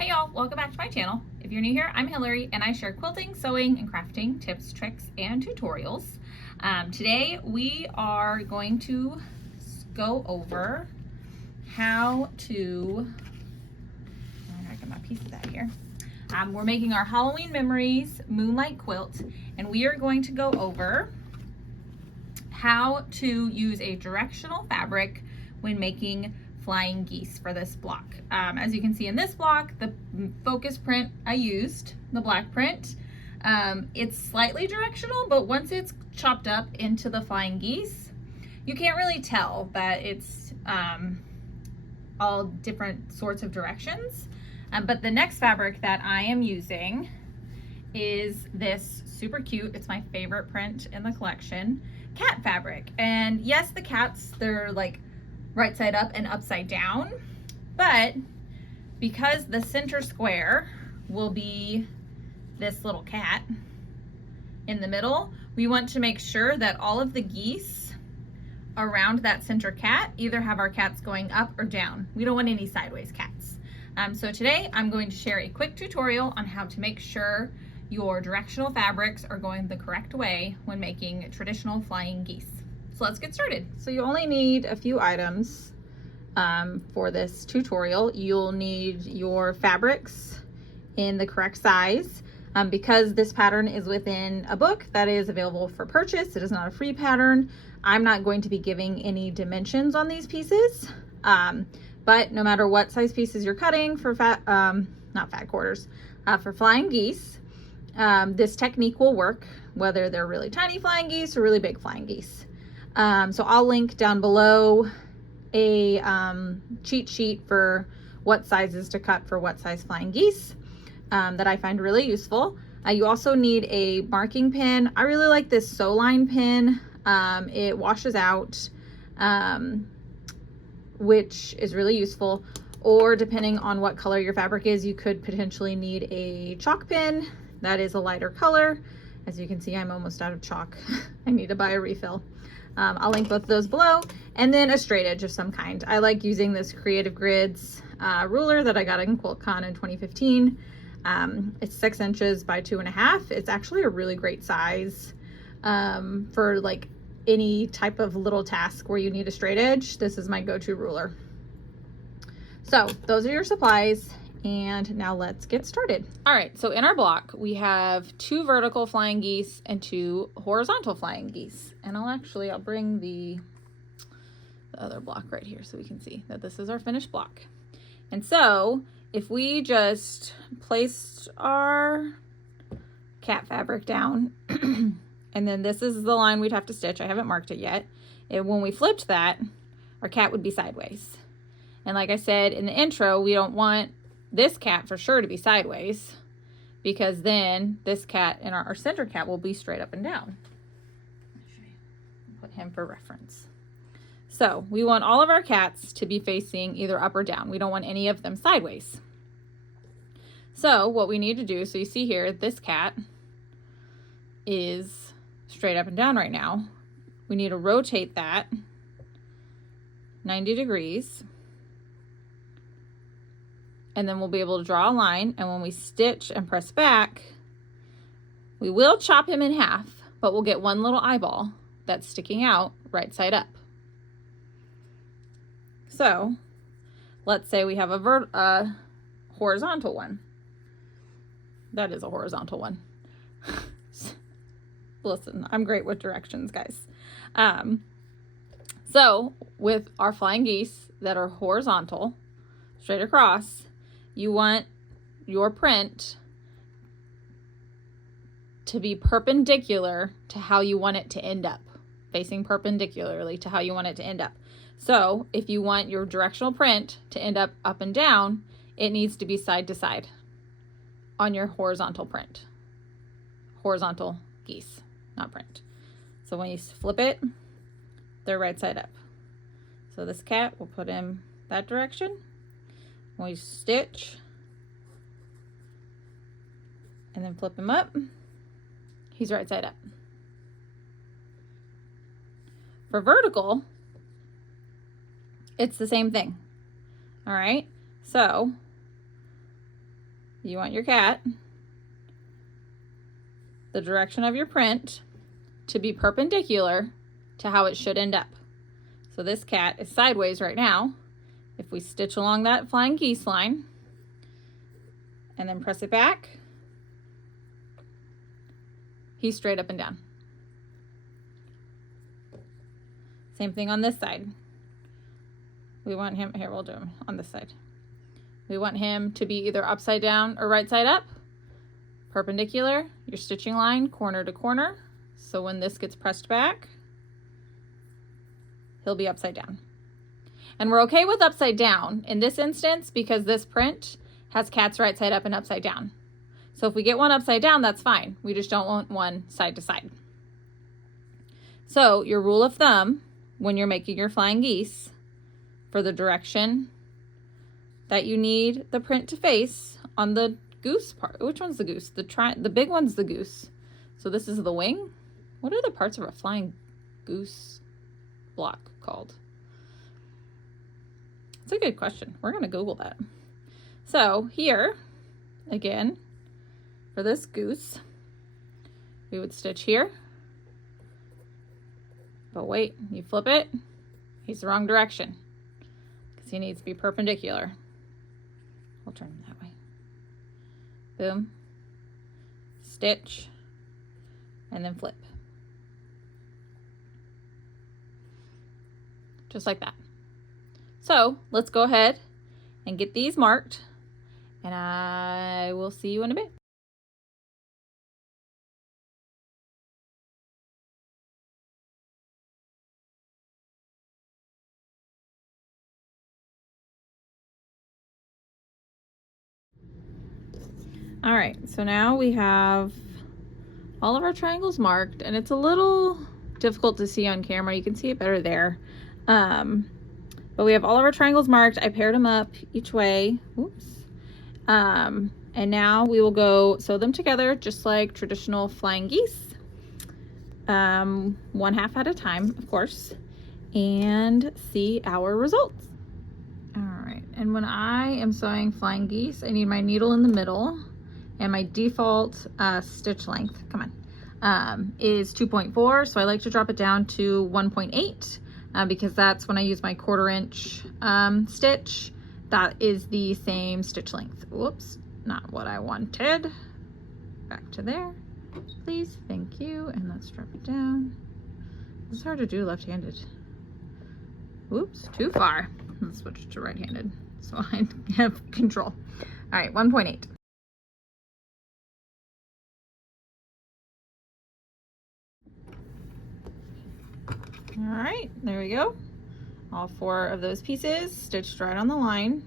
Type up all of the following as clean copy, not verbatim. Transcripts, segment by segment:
Hey y'all, welcome back to my channel. If you're new here, I'm Hilary and I share quilting, sewing, and crafting tips, tricks, and tutorials. Today we are going to go over how to, I gotta get my pieces out here. We're making our Halloween Memories Moonlight Quilt, and we are going to go over how to use a directional fabric when making Flying Geese for this block. As you can see in this block, the focus print I used, the black print, it's slightly directional, but once it's chopped up into the Flying Geese, you can't really tell that it's all different sorts of directions. But the next fabric that I am using is this super cute, it's my favorite print in the collection, cat fabric. And yes, the cats, they're like right side up and upside down, but because the center square will be this little cat in the middle, we want to make sure that all of the geese around that center cat either have our cats going up or down. We don't want any sideways cats. So today I'm going to share a quick tutorial on how to make sure your directional fabrics are going the correct way when making traditional flying geese. So let's get started. So you only need a few items for this tutorial. You'll need your fabrics in the correct size. Because this pattern is within a book that is available for purchase, it is not a free pattern. I'm not going to be giving any dimensions on these pieces, but no matter what size pieces you're cutting for not fat quarters, for flying geese, this technique will work whether they're really tiny flying geese or really big flying geese. So I'll link down below a cheat sheet for what sizes to cut for what size flying geese that I find really useful. You also need a marking pin. I really like this sew line pin. It washes out, which is really useful. Or depending on what color your fabric is, you could potentially need a chalk pin that is a lighter color. As you can see, I'm almost out of chalk. I need to buy a refill. I'll link both of those below, and then a straight edge of some kind. I like using this Creative Grids ruler that I got in QuiltCon in 2015. It's 6 inches by 2.5. It's actually a really great size for like any type of little task where you need a straight edge. This is my go-to ruler. So those are your supplies. And now let's get started. All right, so in our block, we have 2 vertical flying geese and 2 horizontal flying geese. And I'll bring the other block right here so we can see that this is our finished block. And so if we just placed our cat fabric down, and then this is the line we'd have to stitch. I haven't marked it yet. And when we flipped that, our cat would be sideways. And like I said in the intro, we don't want this cat for sure to be sideways, because then this cat and our center cat will be straight up and down. Put him for reference. So we want all of our cats to be facing either up or down. We don't want any of them sideways. So what we need to do, so you see here, this cat is straight up and down right now. We need to rotate that 90 degrees. And then we'll be able to draw a line, and when we stitch and press back, we will chop him in half, but we'll get one little eyeball that's sticking out right side up. So let's say we have a horizontal one. That is a horizontal one. Listen, I'm great with directions, guys. So with our flying geese that are horizontal, straight across, you want your print to be perpendicular to how you want it to end up, facing perpendicularly to how you want it to end up. So if you want your directional print to end up and down, it needs to be side to side on your horizontal print. Horizontal geese, not print. So when you flip it, they're right side up. So this cat, we'll put him that direction. When we stitch and then flip him up, he's right side up. For vertical, it's the same thing. All right, so you want your cat, the direction of your print, to be perpendicular to how it should end up. So this cat is sideways right now. If we stitch along that Flying Geese line and then press it back, he's straight up and down. Same thing on this side. We want him, here we'll do him on this side. We want him to be either upside down or right side up, perpendicular, your stitching line corner to corner. So when this gets pressed back, he'll be upside down. And we're okay with upside down in this instance because this print has cats right side up and upside down. So if we get one upside down, that's fine. We just don't want one side to side. So your rule of thumb when you're making your Flying Geese for the direction that you need the print to face on the goose part. Which one's the goose? The big one's the goose. So this is the wing. What are the parts of a flying goose block called? It's a good question. We're going to Google that. So here, again, for this goose, we would stitch here. But wait, you flip it, he's the wrong direction because he needs to be perpendicular. I'll turn him that way. Boom, stitch, and then flip. Just like that. So let's go ahead and get these marked, and I will see you in a bit. All right, so now we have all of our triangles marked, and it's a little difficult to see on camera. You can see it better there. But we have all of our triangles marked. I paired them up each way. Oops. And now we will go sew them together just like traditional Flying Geese. 1/2 at a time, of course, and see our results. All right, and when I am sewing Flying Geese, I need my needle in the middle, and my default stitch length, come on, is 2.4, so I like to drop it down to 1.8 because that's when I use my 1/4 inch stitch. That is the same stitch length. Whoops, not what I wanted. Back to there, please, thank you, and let's drop it down. It's hard to do left-handed. Whoops, too far. Let's switch to right-handed so I have control. All right, 1.8. All right, there we go. All 4 of those pieces stitched right on the line.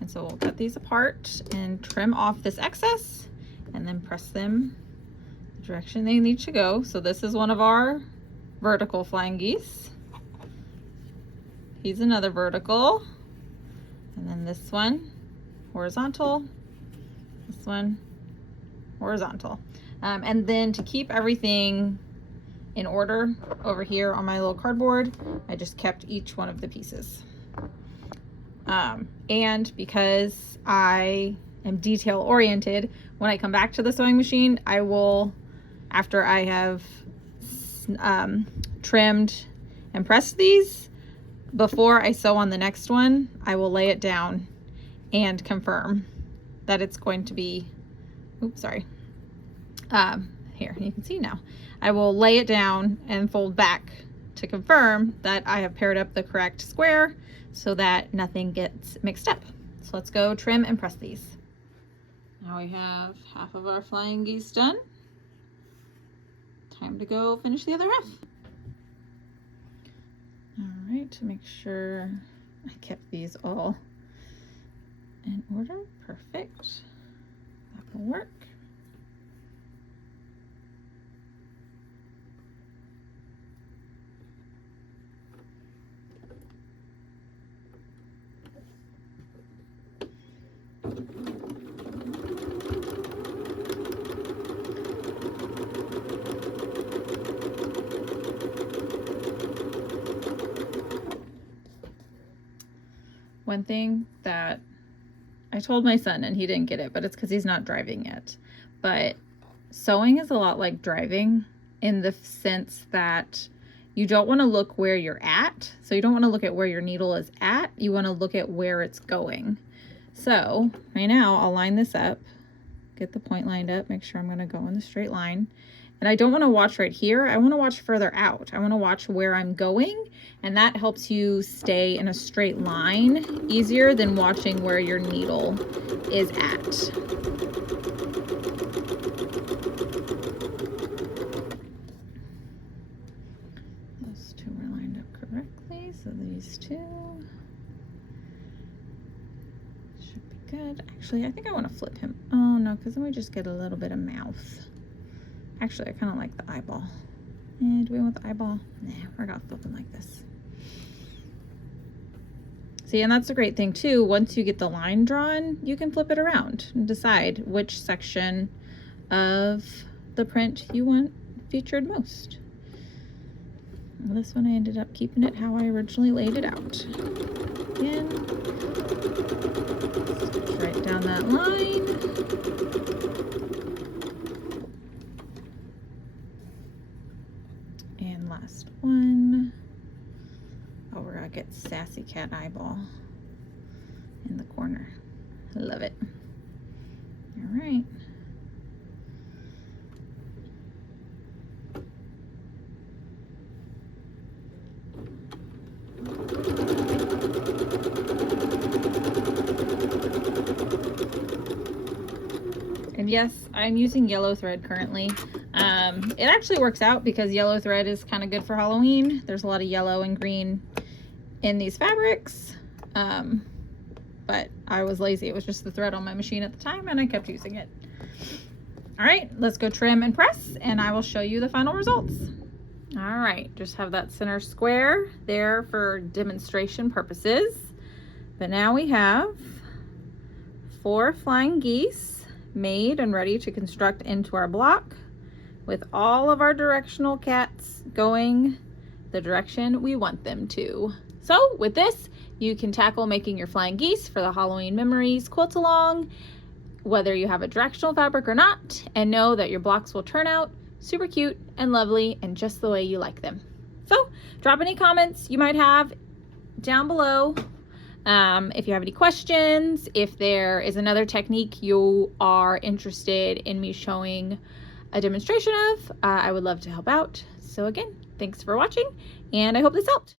And so we'll cut these apart and trim off this excess and then press them the direction they need to go. So this is one of our vertical Flying Geese. He's another vertical. And then this one, horizontal. This one, horizontal. And then to keep everything in order over here on my little cardboard, I just kept each one of the pieces. And because I am detail oriented, when I come back to the sewing machine, I will, after I have trimmed and pressed these, before I sew on the next one, I will lay it down and confirm that it's going to be, oops, sorry. Here, you can see now. I will lay it down and fold back to confirm that I have paired up the correct square so that nothing gets mixed up. So let's go trim and press these. Now we have half of our Flying Geese done. Time to go finish the other half. All right, to make sure I kept these all in order. Perfect. That will work. One thing that I told my son and he didn't get it, but it's because he's not driving yet. But sewing is a lot like driving in the sense that you don't want to look where you're at. So you don't want to look at where your needle is at. You want to look at where it's going. So right now I'll line this up, get the point lined up, make sure I'm going to go in the straight line. And I don't want to watch right here. I want to watch further out. I want to watch where I'm going, and that helps you stay in a straight line easier than watching where your needle is at. Those two were lined up correctly, so these two should be good. Actually, I think I want to flip him. Oh no, because then we just get a little bit of mouth. Actually, I kind of like the eyeball. Do we want the eyeball? Nah, we're gonna flip them like this. See, and that's a great thing too. Once you get the line drawn, you can flip it around and decide which section of the print you want featured most. Well, this one I ended up keeping it how I originally laid it out. Again, stitch right down that line. And last one. Oh, we're gonna get sassy cat eyeball in the corner. I love it. All right. And yes, I'm using yellow thread currently. It actually works out because yellow thread is kind of good for Halloween. There's a lot of yellow and green in these fabrics. But I was lazy. It was just the thread on my machine at the time and I kept using it. All right, let's go trim and press and I will show you the final results. All right, just have that center square there for demonstration purposes. But now we have 4 flying geese made and ready to construct into our block with all of our directional cats going the direction we want them to. So with this, you can tackle making your flying geese for the Halloween Memories Quilt Along, whether you have a directional fabric or not, and know that your blocks will turn out super cute and lovely and just the way you like them. So drop any comments you might have down below. If you have any questions, if there is another technique you are interested in me showing a demonstration of, I would love to help out. So again, thanks for watching and I hope this helped.